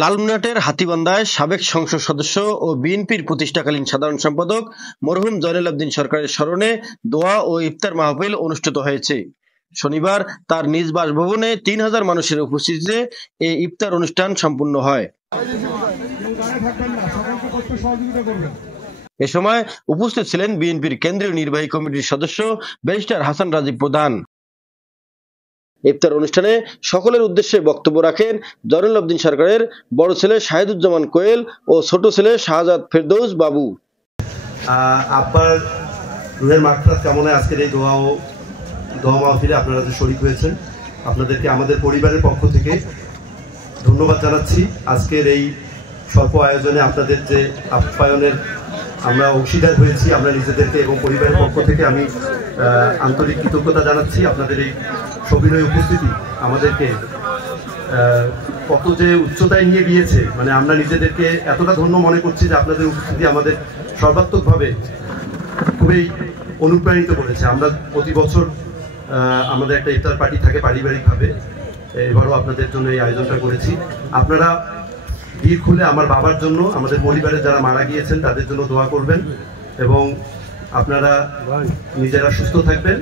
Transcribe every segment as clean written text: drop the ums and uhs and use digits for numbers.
লালমনিরহাটের হাতীবান্ধায় সাবেক সংসদ সদস্য ও বিএনপির প্রতিষ্ঠাকালীন সাধারণ সম্পাদক মরহুম জয়নুল আবদিন সরকারের স্মরণে দোয়া ও ইফতার মাহফিল অনুষ্ঠিত হয়েছে। শনিবার তার নিজ বাসভবনে ৩,০০০ মানুষের উপস্থিতিতে এই ইফতার অনুষ্ঠান সম্পন্ন হয়। এ সময় উপস্থিত ছিলেন বিএনপির কেন্দ্রীয় নির্বাহী কমিটির সদস্য ব্যারিস্টার হাসান রাজীব প্রধান। ইফতার অনুষ্ঠানে সকলের উদ্দেশ্যে বক্তব্য রাখেন জয়নুল আবদিন সরকারের বড় ছেলে শাহিদুজ্জামান কোয়েল ও ছোট ছেলে শাহজাদ ফেরদৌস বাবু। আব্বার রুহের মাগফিরাত কামনায় আজকের এই দোয়া মাহফিলে আপনারা যে শরীক হয়েছেন, আপনাদেরকে আমাদের পরিবারের পক্ষ থেকে ধন্যবাদ জানাচ্ছি। আজকের এই স্বল্প আয়োজনে আপনাদের যে আপ্যায়নের আমরা অংশীদার হয়েছি, আমরা নিজেদেরকে এবং পরিবারের পক্ষ থেকে আমি আন্তরিক কৃতজ্ঞতা জানাচ্ছি। আপনাদের এই সবিনয় উপস্থিতি আমাদেরকে কত যে উচ্চতায় নিয়ে গিয়েছে, মানে আমরা নিজেদেরকে এতটা ধন্য মনে করছি যে আপনাদের উপস্থিতি আমাদের সর্বাত্মকভাবে খুবই অনুপ্রাণিত করেছে। আমরা প্রতি বছর আমাদের একটা ইফতার পার্টি থাকে পারিবারিকভাবে, এবারও আপনাদের জন্য এই আয়োজনটা করেছি। আপনারা ভিড় খুলে আমার বাবার জন্য, আমাদের পরিবারের যারা মারা গিয়েছেন তাদের জন্য দোয়া করবেন এবং আপনারা নিজেরা সুস্থ থাকবেন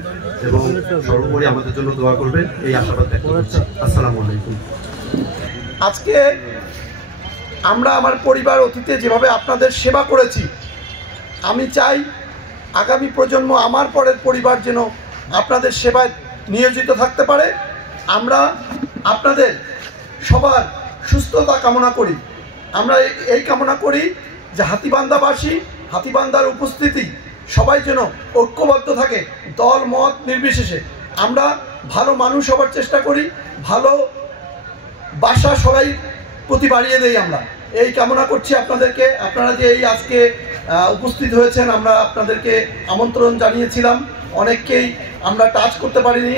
এবং সর্বোপরি আমাদের জন্য দোয়া করবেন, এই আশাবাদ ব্যক্ত করছি। আসসালামু আলাইকুম। আজকে আমরা আমার পরিবার অতীতে যেভাবে আপনাদের সেবা করেছি, আমি চাই আগামী প্রজন্ম, আমার পরের পরিবার যেন আপনাদের সেবায় নিয়োজিত থাকতে পারে। আমরা আপনাদের সবার সুস্থতা কামনা করি। আমরা এই কামনা করি যে হাতীবান্ধাবাসী, হাতীবান্ধার উপস্থিতি সবাই যেন ঐক্যবদ্ধ থাকে, দল মত নির্বিশেষে। আমরা ভালো মানুষ হবার চেষ্টা করি, ভালো বাসা সবাই প্রতি বাড়িয়ে দেই। আমরা এই কামনা করছি আপনাদেরকে। আপনারা যে এই আজকে উপস্থিত হয়েছেন, আমরা আপনাদেরকে আমন্ত্রণ জানিয়েছিলাম, অনেককেই আমরা টাচ করতে পারিনি।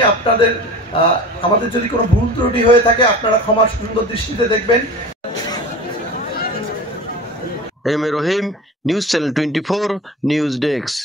আমাদের যদি কোনো ভুল ত্রুটি হয়ে থাকে আপনারা ক্ষমার সুন্দর দৃষ্টিতে দেখবেন। M A Rahim, news channel 24, news desk.